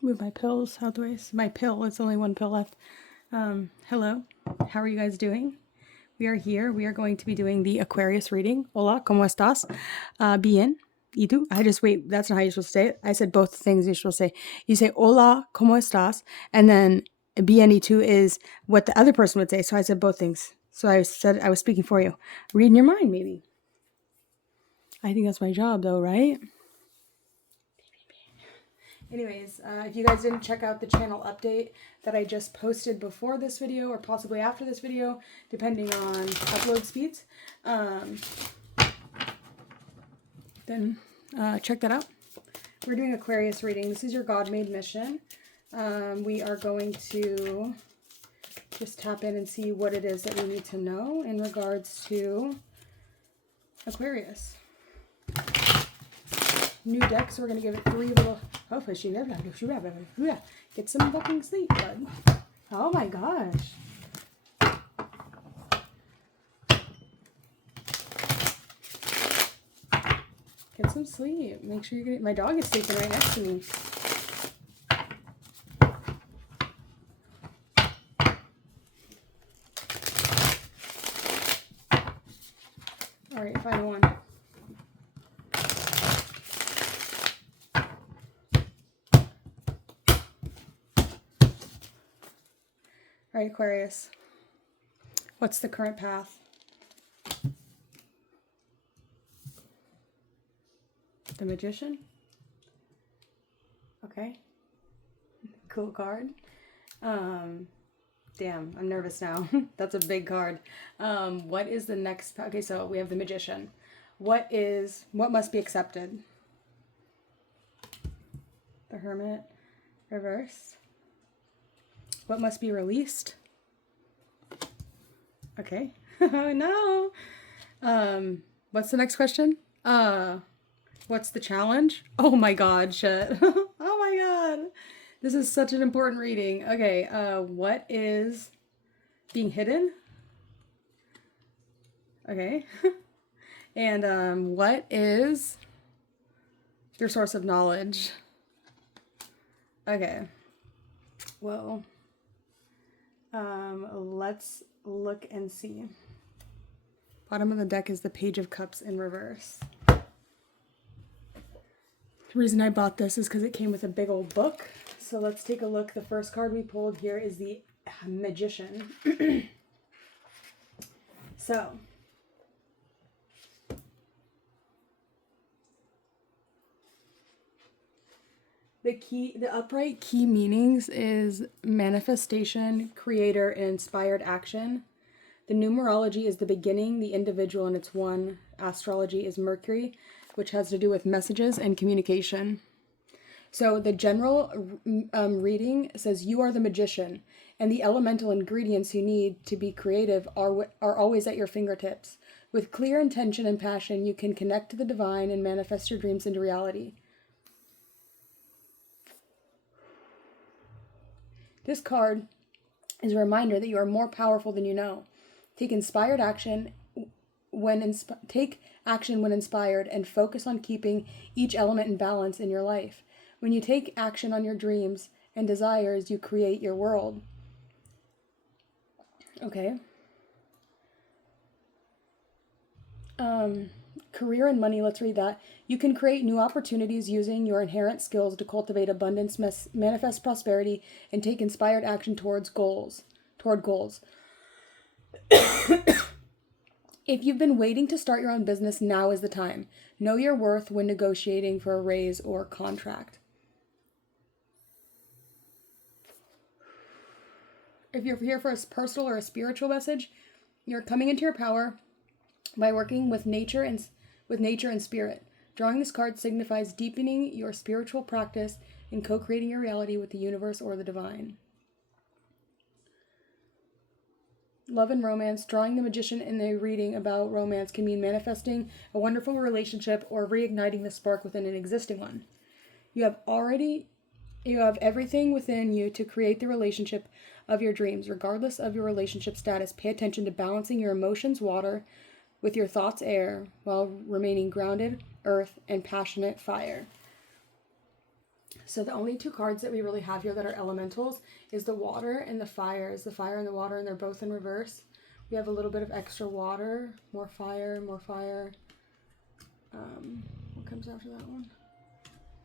Move my pills. How do I? My pill. It's only one pill left. Hello. How are you guys doing? We are here. We are going to be doing the Aquarius reading. Hola, ¿cómo estás? Bien. ¿Y tú? I just wait. That's not how you're supposed to say it. I said both things you're supposed to say. You say hola, ¿cómo estás? And then bien y tú is what the other person would say. So I said both things. So I said I was speaking for you. Reading your mind, maybe. I think that's my job, though, right? Anyways, if you guys didn't check out the channel update that I just posted before this video or possibly after this video, depending on upload speeds, then check that out. We're doing Aquarius reading. This is your God-made mission. We are going to just tap in and see what it is that we need to know in regards to Aquarius. New deck, so we're going to give it 3 little... Oh, get some fucking sleep, bud. Oh my gosh. Get some sleep. Make sure you get... My dog is sleeping right next to me. Alright, final one. Alright, Aquarius. What's the current path? The Magician? Okay. Cool card. Damn, I'm nervous now. That's a big card. What is the next? Okay, so we have the Magician. What must be accepted? The Hermit, reverse. What must be released? Okay. Oh no. What's the next question? What's the challenge? Oh my god, shit. Oh my god. This is such an important reading. Okay, what is being hidden? Okay. And what is your source of knowledge? Okay. Well, let's look and see. Bottom of the deck is the Page of Cups in reverse. The reason I bought this is because it came with a big old book. So let's take a look. The first card we pulled here is the Magician. So, the upright key meanings is manifestation, creator, and inspired action. The numerology is the beginning, the individual, and it's one. Astrology is Mercury, which has to do with messages and communication. So the general reading says you are the magician, and the elemental ingredients you need to be creative are always at your fingertips. With clear intention and passion, you can connect to the divine and manifest your dreams into reality. This card is a reminder that you are more powerful than you know. Take action when inspired and focus on keeping each element in balance in your life. When you take action on your dreams and desires, you create your world. Okay. Career and money, let's read that. You can create new opportunities using your inherent skills to cultivate abundance, manifest prosperity, and take inspired action toward goals. If you've been waiting to start your own business, now is the time. Know your worth when negotiating for a raise or contract. If you're here for a personal or a spiritual message, you're coming into your power by working with nature and spirit. Drawing this card signifies deepening your spiritual practice and co-creating your reality with the universe or the divine. Love and romance. Drawing the Magician in a reading about romance can mean manifesting a wonderful relationship or reigniting the spark within an existing one. You have everything within you to create the relationship of your dreams. Regardless of your relationship status, pay attention to balancing your emotions, water, with your thoughts, air, while remaining grounded, earth, and passionate, fire. So the only two cards that we really have here that are elementals is the water and the fire. Is the fire and the water, and they're both in reverse. We have a little bit of extra water, more fire, more fire. What comes after that one?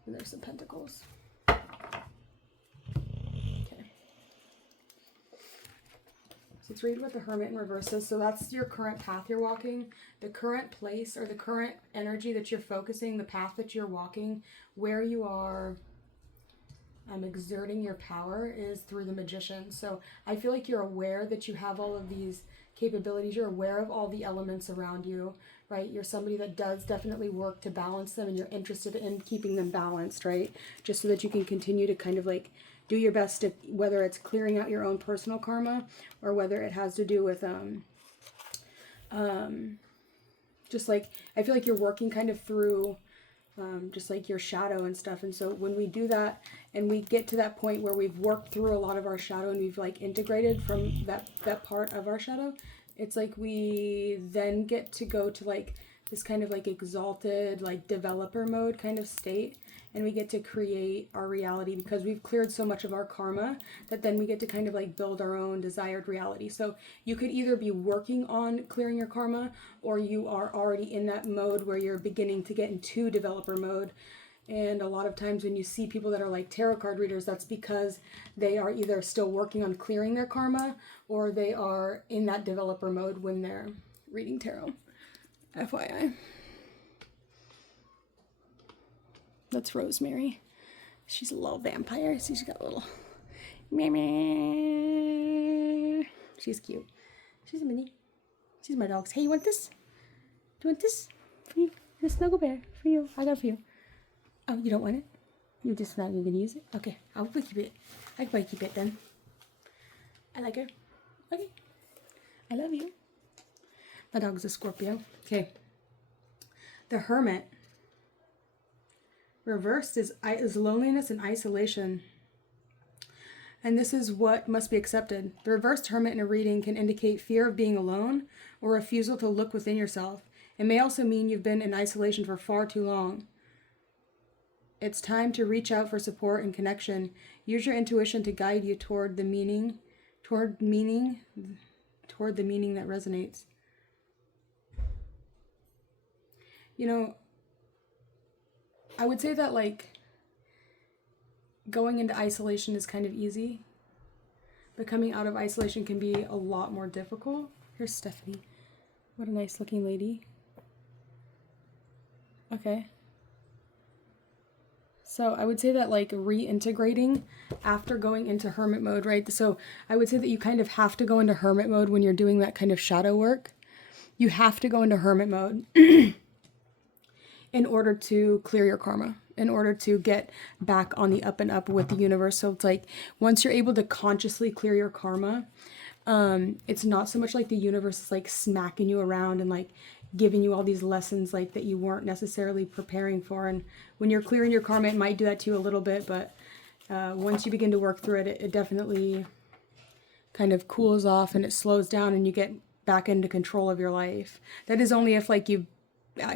And there's some pentacles. Okay. So let's read what the Hermit in reverse is. So that's your current path you're walking, the current place or the current energy that you're focusing, the path that you're walking, where you are exerting your power is through the Magician. So I feel like you're aware that you have all of these capabilities. You're aware of all the elements around you, right? You're somebody that does definitely work to balance them, and you're interested in keeping them balanced, right? Just so that you can continue to kind of like do your best to, whether it's clearing out your own personal karma or whether it has to do with just like, I feel like you're working kind of through just like your shadow and stuff. And so when we do that and we get to that point where we've worked through a lot of our shadow and we've like integrated from that part of our shadow, it's like we then get to go to like this kind of like exalted like developer mode kind of state, and we get to create our reality because we've cleared so much of our karma that then we get to kind of like build our own desired reality. So you could either be working on clearing your karma, or you are already in that mode where you're beginning to get into developer mode. And a lot of times when you see people that are like tarot card readers, that's because they are either still working on clearing their karma or they are in that developer mode when they're reading tarot. FYI. That's Rosemary. She's a little vampire. See, she's got a little meh. She's cute. She's a mini. She's my dog's. Hey, you want this? Do you want this? For you. The snuggle bear. For you. I got it for you. Oh, you don't want it? You're just not even gonna use it? Okay, I'll keep it. I can probably keep it then. I like her. Okay. I love you. My dog's a Scorpio. Okay. The Hermit. Reversed is loneliness and isolation. And this is what must be accepted. The reversed Hermit in a reading can indicate fear of being alone or refusal to look within yourself. It may also mean you've been in isolation for far too long. It's time to reach out for support and connection. Use your intuition to guide you toward the meaning that resonates. You know, I would say that like going into isolation is kind of easy, but coming out of isolation can be a lot more difficult. Here's Stephanie. What a nice looking lady. Okay. So I would say that like reintegrating after going into hermit mode, right? So I would say that you kind of have to go into hermit mode when you're doing that kind of shadow work. You have to go into hermit mode in order to clear your karma, in order to get back on the up and up with the universe. So it's like once you're able to consciously clear your karma, it's not so much like the universe is like smacking you around and like giving you all these lessons like that you weren't necessarily preparing for. And when you're clearing your karma, it might do that to you a little bit, but once you begin to work through it, it definitely kind of cools off and it slows down and you get back into control of your life. That is only if like you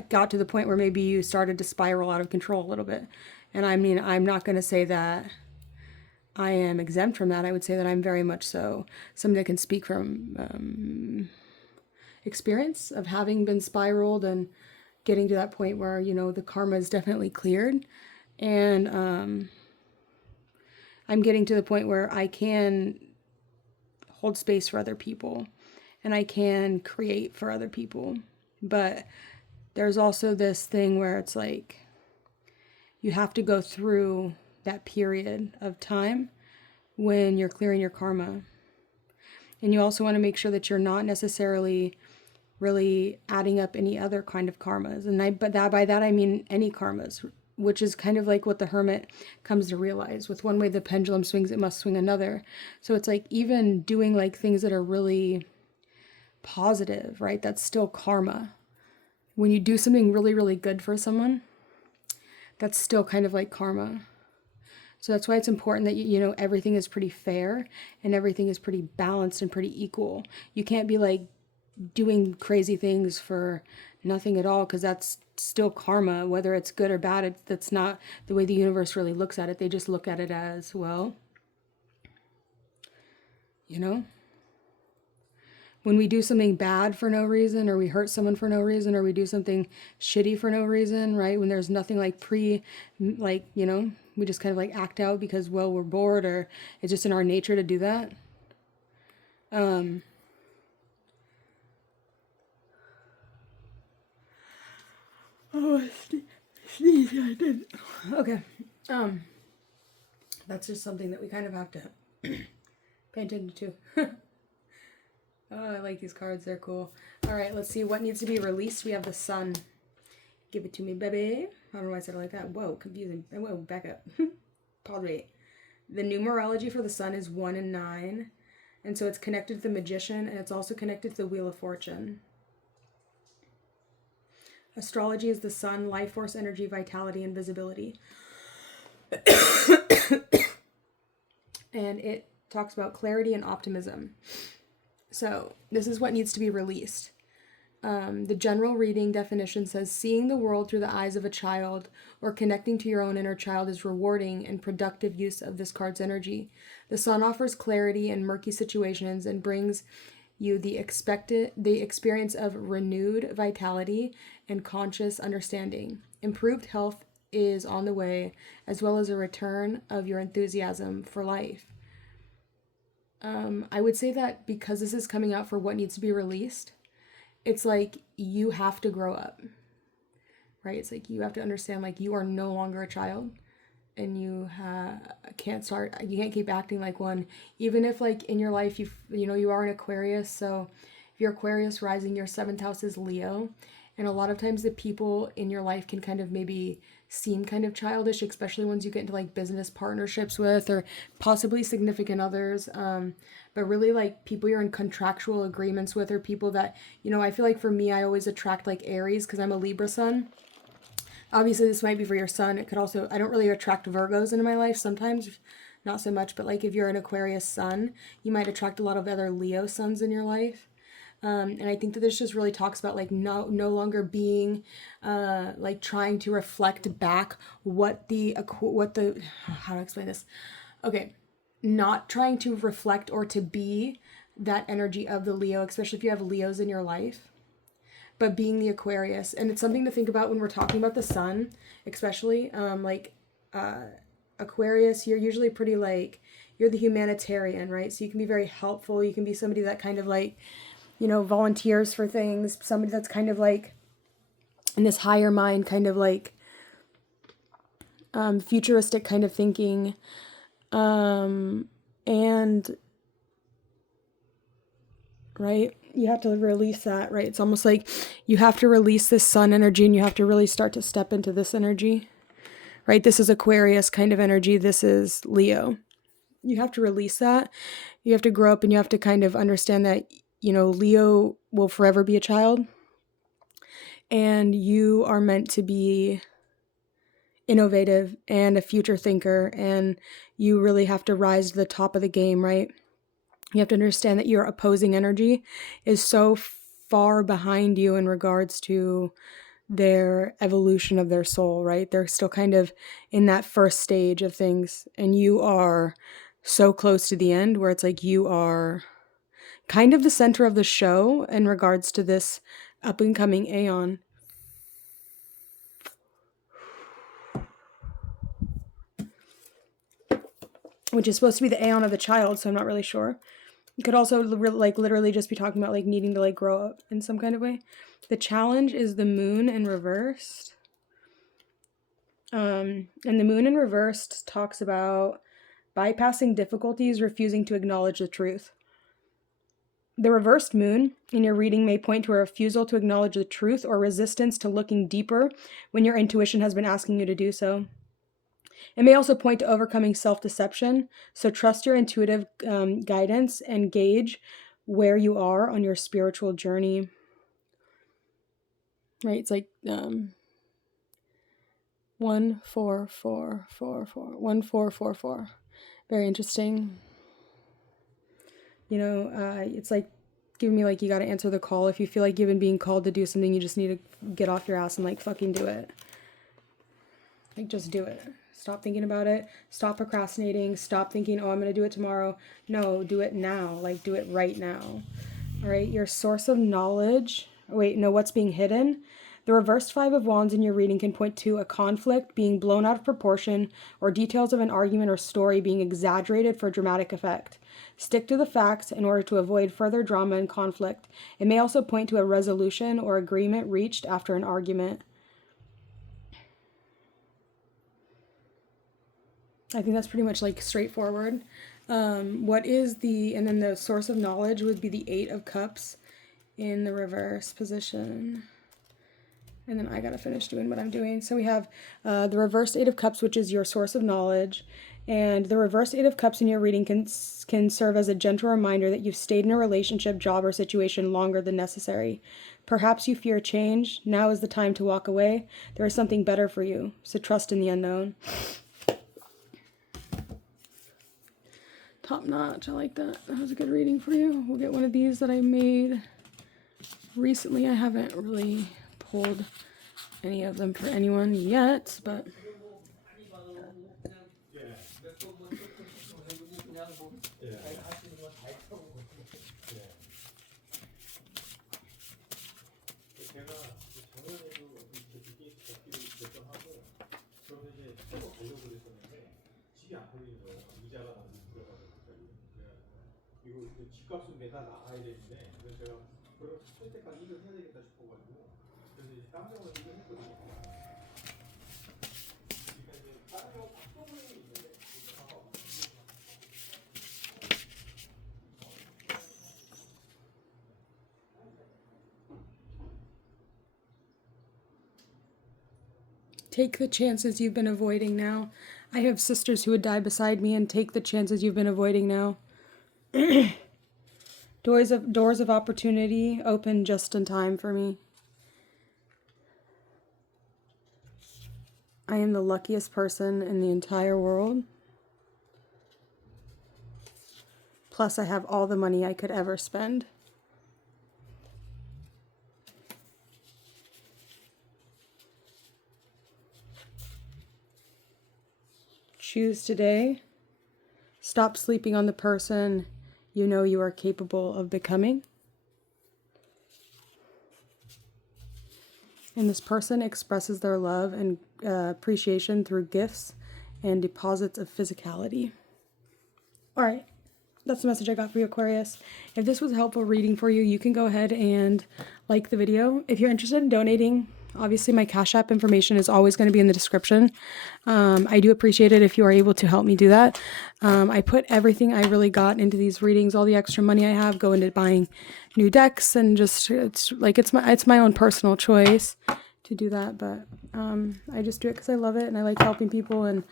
got to the point where maybe you started to spiral out of control a little bit. And I mean, I'm not going to say that I am exempt from that. I would say that I'm very much so somebody that can speak from experience of having been spiraled and getting to that point where, you know, the karma is definitely cleared. And I'm getting to the point where I can hold space for other people and I can create for other people. But there's also this thing where it's like you have to go through that period of time when you're clearing your karma. And you also want to make sure that you're not necessarily really adding up any other kind of karmas. And by that I mean any karmas, which is kind of like what the hermit comes to realize. With one way the pendulum swings, it must swing another. So it's like even doing like things that are really positive, right? That's still karma. When you do something really, really good for someone, that's still kind of like karma. So that's why it's important that, you know, everything is pretty fair and everything is pretty balanced and pretty equal. You can't be like doing crazy things for nothing at all, because that's still karma, whether it's good or bad. That's not the way the universe really looks at it. They just look at it as, well, you know, when we do something bad for no reason, or we hurt someone for no reason, or we do something shitty for no reason, right? When there's nothing like we just kind of like act out because, well, we're bored, or it's just in our nature to do that. Oh, sneeze, I did. Okay. That's just something that we kind of have to pay attention to. Oh, I like these cards. They're cool. All right, let's see what needs to be released. We have the Sun. Give it to me, baby. I don't know why I said it like that. Whoa, confusing. Whoa, back up. Pause. The numerology for the Sun is 1 and 9. And so it's connected to the Magician, and it's also connected to the Wheel of Fortune. Astrology is the Sun, life force, energy, vitality, and visibility. And it talks about clarity and optimism. So this is what needs to be released. The general reading definition says, seeing the world through the eyes of a child or connecting to your own inner child is rewarding and productive use of this card's energy. The Sun offers clarity in murky situations and brings you the experience of renewed vitality and conscious understanding. Improved health is on the way, as well as a return of your enthusiasm for life. I would say that because this is coming out for what needs to be released, it's like you have to grow up, right? It's like you have to understand, like, you are no longer a child, and you can't keep acting like one, even if, like, in your life you are an Aquarius. So if you're Aquarius rising, your 7th house is Leo, and a lot of times the people in your life can kind of maybe seem kind of childish, especially ones you get into like business partnerships with, or possibly significant others, but really like people you're in contractual agreements with, or people that, I feel like for me, I always attract like Aries because I'm a Libra sun. Obviously this might be for your Sun. It could also, I don't really attract Virgos into my life sometimes, not so much, but like if you're an Aquarius Sun, you might attract a lot of other Leo suns in your life. And I think that this just really talks about like no longer being like trying to reflect back what the how to explain this? Okay, not trying to reflect or to be that energy of the Leo, especially if you have Leos in your life, but being the Aquarius. And it's something to think about when we're talking about the Sun, especially Aquarius. You're usually pretty like, you're the humanitarian, right? So you can be very helpful. You can be somebody that kind of like, volunteers for things, somebody that's kind of like in this higher mind, kind of like futuristic kind of thinking, and right, you have to release that, right? It's almost like you have to release this Sun energy, and you have to really start to step into this energy, right? This is Aquarius kind of energy. This is Leo. You have to release that. You have to grow up, and you have to kind of understand that Leo will forever be a child, and you are meant to be innovative and a future thinker, and you really have to rise to the top of the game, right? You have to understand that your opposing energy is so far behind you in regards to their evolution of their soul, right? They're still kind of in that first stage of things, and you are so close to the end where it's like you are kind of the center of the show in regards to this up and coming aeon. Which is supposed to be the aeon of the child, so I'm not really sure. You could also like literally just be talking about like needing to like grow up in some kind of way. The challenge is the Moon in reversed. And the Moon in reversed talks about bypassing difficulties, refusing to acknowledge the truth. The reversed moon in your reading may point to a refusal to acknowledge the truth or resistance to looking deeper when your intuition has been asking you to do so. It may also point to overcoming self-deception, so trust your intuitive guidance and gauge where you are on your spiritual journey. Right, it's like 1 4 4 4 4 1 4 4 4. Very interesting. It's like giving me like you got to answer the call. If you feel like you've been being called to do something, you just need to get off your ass and like fucking do it. Like just do it. Stop thinking about it. Stop procrastinating. Stop thinking, oh, I'm going to do it tomorrow. No, do it now. Like do it right now. All right. Your source of knowledge. Wait, no, what's being hidden? The reversed Five of Wands in your reading can point to a conflict being blown out of proportion or details of an argument or story being exaggerated for dramatic effect. Stick to the facts in order to avoid further drama and conflict. It may also point to a resolution or agreement reached after an argument. I think that's pretty much like straightforward. And then the source of knowledge would be the Eight of Cups in the reverse position. And then I gotta finish doing what I'm doing. So we have the reversed Eight of Cups, which is your source of knowledge. And the reversed Eight of Cups in your reading can serve as a gentle reminder that you've stayed in a relationship, job, or situation longer than necessary. Perhaps you fear change. Now is the time to walk away. There is something better for you. So trust in the unknown. Top notch. I like that. That was a good reading for you. We'll get one of these that I made recently. I haven't really pulled any of them for anyone yet, but 집값은 매달 나가야 되는데 그래서 제가 그걸 쓸 때까지 일을 해야 되겠다 싶어가지고 그래서 이제 딴 병원 일을 했거든요. 그러니까 이제 다른 병원 바꿔보는 게 있는데 take the chances you've been avoiding now. I have sisters who would die beside me, and take the chances you've been avoiding now. Doors of opportunity open just in time for me. I am the luckiest person in the entire world. Plus, I have all the money I could ever spend. Choose today. Stop sleeping on the person you know you are capable of becoming. And this person expresses their love and appreciation through gifts and deposits of physicality. All right. That's the message I got for you, Aquarius. If this was a helpful reading for you, you can go ahead and like the video. If you're interested in donating, obviously my Cash App information is always going to be in the description. I do appreciate it if you are able to help me do that. I put everything I really got into these readings. All the extra money I have go into buying new decks, and just it's my own personal choice to do that. But I just do it because I love it and I like helping people. And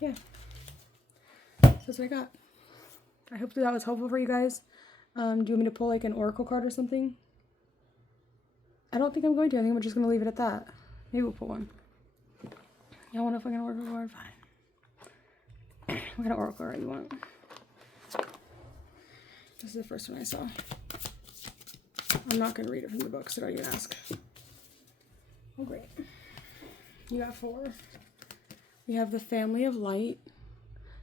yeah. That's what I got. I hope that was helpful for you guys. Do you want me to pull like an oracle card or something? I don't think I'm going to. I think I'm just going to leave it at that. Maybe we'll pull one. Y'all want a fucking oracle card? Fine. What kind of oracle card do you want? This is the first one I saw. I'm not going to read it from the book, so don't even ask. Oh, great. You got 4. We have the Family of Light.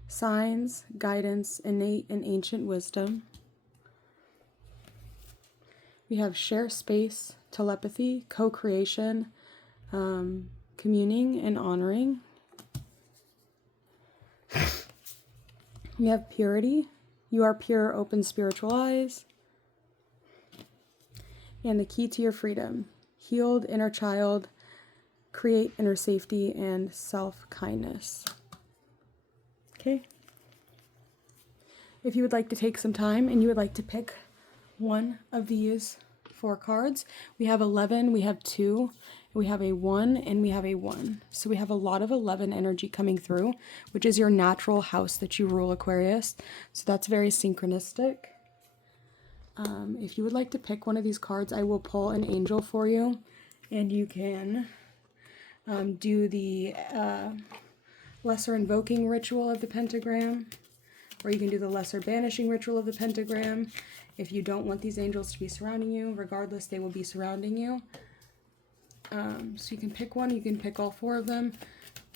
Signs, guidance, innate and ancient wisdom. We have share space, telepathy, co-creation, communing and honoring. We have purity. You are pure, open spiritual eyes. And the key to your freedom. Healed inner child, create inner safety, and self-kindness. Okay. If you would like to take some time and you would like to pick one of these 4 cards, we have 11, we have 2, we have a 1, and we have a 1. So we have a lot of 11 energy coming through, which is your natural house that you rule, Aquarius. So that's very synchronistic. If you would like to pick one of these cards, I will pull an angel for you, and you can do the lesser invoking ritual of the pentagram. Or you can do the lesser banishing ritual of the pentagram. If you don't want these angels to be surrounding you, regardless, they will be surrounding you. So you can pick one, you can pick all 4 of them.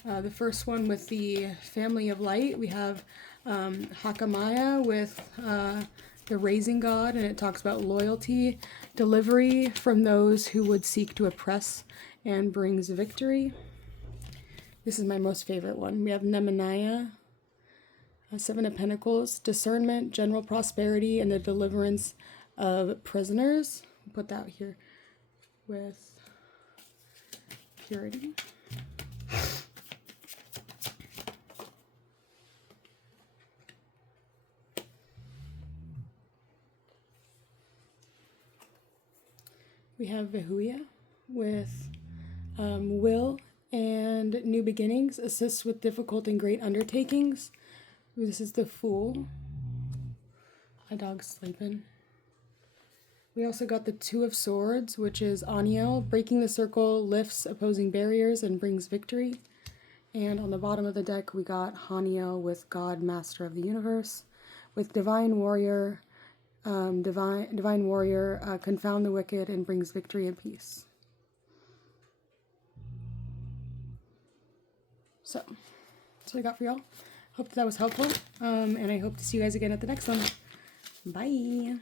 The first one with the family of light, we have Hakamaya with the raising god, and it talks about loyalty, delivery from those who would seek to oppress, and brings victory. This is my most favorite one. We have Nemaniah, 7 of Pentacles, discernment, general prosperity, and the deliverance of prisoners. Put that here with purity. We have Vihuya with will and new beginnings, assists with difficult and great undertakings. This is the Fool. My dog's sleeping. We also got the 2 of Swords, which is Aniel, breaking the circle, lifts opposing barriers, and brings victory. And on the bottom of the deck, we got Haniel with God, Master of the Universe, with Divine Warrior, confound the wicked and brings victory and peace. So that's what I got for y'all. Hope that was helpful, and I hope to see you guys again at the next one. Bye.